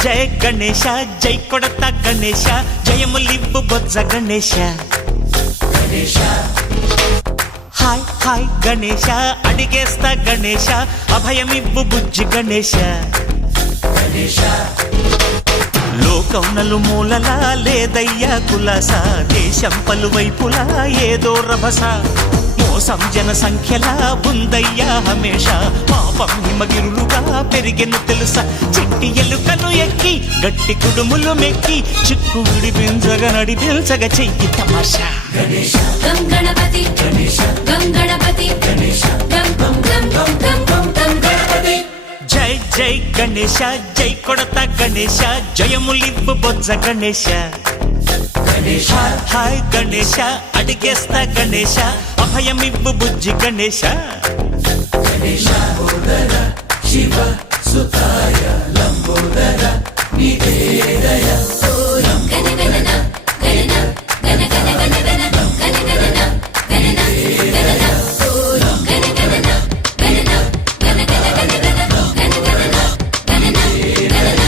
జయ గణేశ జై కొడత గణేశ జయములివ్వు బొజ్జ Ganesha hi hi Ganesha అడిగేస్తా Ganesha అభయమివ్వు బుజ్జి గణేశ లోకం నలుమూలలా లేదయ్యా కులాస దేశం పలువైపులా ఏదో రభస మోసం జన సంఖ్యలా ఉందయ్యా హమేష పాపం హిమగిరులుగా పెరిగెను తెలుసా చిట్టి ఎలుకలు ఎక్కి గట్టి కుడుములు మెక్కి చిక్కు విడిపించగా నడిపించగా చెయ్యి తమాషా గం గణపతి గం గణపతి గం గం గం గం గం గం గణపతి జై జై గణేశ జై కొడత గణేశ జయములివ్వు బొజ్జ గణేశ హాయ్ గణేశ అడిగేస్తా గణేశ అభయమివ్వు బుజ్జి గణేశ శివ సుతాయ లంబోదర నివేదయ గణగణన గణన గణ గణ గణ గణ గణగణన గణన గణన గణగణన గణన గణ గణ గణ గణ గణగణన గణన గణన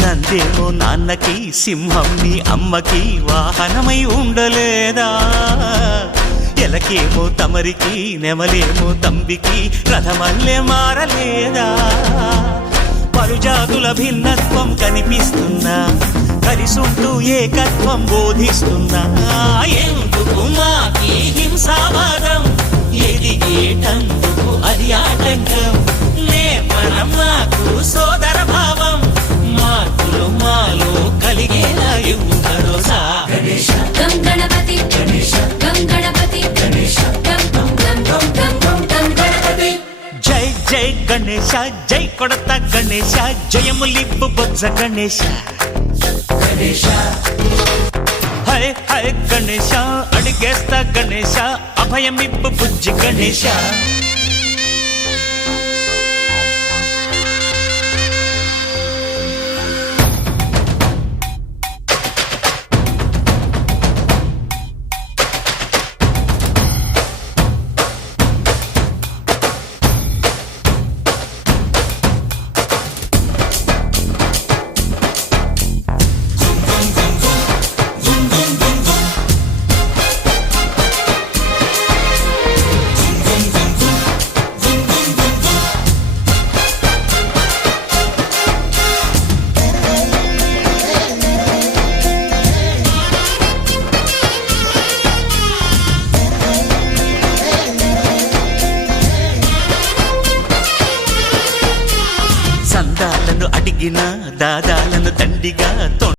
నందేమో నాన్నకి సింహం నీ అమ్మకి వాహనమై ఉండలేదా ఎలకేమో తమరికి నెమలేమో తంబికి రథమల్లే మారలేదా పలుజాతుల భిన్నత్వం కనిపిస్తున్నా కలిసుంటూ ఏకత్వం బోధిస్తున్నా ఎందుకు మాకి హింసావాదం ఎదిగేటందుకు అది ఆటంకం నేర్పడం మాకు సోదర భావం మార్పులు మాలో కలిగేలా ఇవ్వు భరోసా గం గణపతి గం గణపతి గం గం గం గం గం గం గం గణపతి జై జై గణేశ జై కొడత గణేశ జయములివ్వు బొజ్జ గణేశ హై హై గణేశ అడిగేస్తా గణేశ అభయమివ్వు బుజ్జి గణేశ సందాలను అడిగిన దాదాలను దండిగా